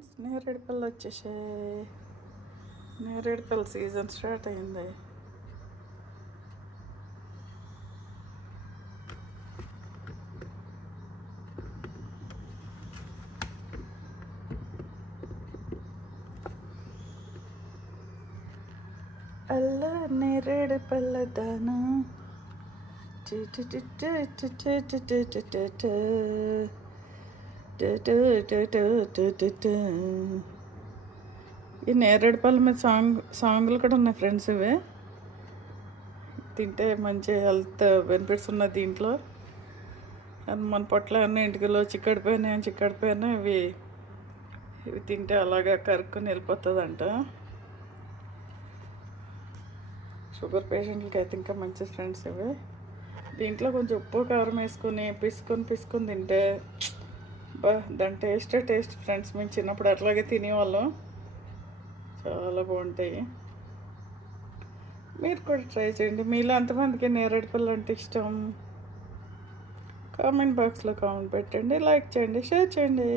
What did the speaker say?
Friends, నేరేడుపళ్ళు వచ్చేసాయి. నేరేడుపళ్ళు సీజన్ స్టార్ట్ అయింది. అల్ల నేరేడు పళ్ళ దానా ఈ నేరేడు పళ్ళ మీద సాంగ్లు కూడా ఉన్నాయి ఫ్రెండ్స్. ఇవే తింటే మంచి హెల్త్ బెనిఫిట్స్ ఉన్నాయి దీంట్లో. అది మన పొట్ల అన్నీ ఇంటికిలో చిక్కడిపోయినా ఇవి తింటే అలాగా కరుక్కుని వెళ్ళిపోతుందంట. షుగర్ పేషెంట్లకి అయితే ఇంకా మంచి ఫ్రెండ్స్ ఇవి. దీంట్లో కొంచెం ఉప్పు కారం వేసుకొని పిసుకొని తింటే దాని టేస్ట్ ఫ్రెండ్స్. మేము చిన్నప్పుడు అట్లాగే తినేవాళ్ళం. చాలా బాగుంటాయి. మీరు కూడా ట్రై చేయండి. మీలో ఎంతమందికి నేరేడు పళ్ళు అంటే ఇష్టం? కామెంట్ బాక్స్లో కామెంట్ పెట్టండి, లైక్ చేయండి, షేర్ చేయండి.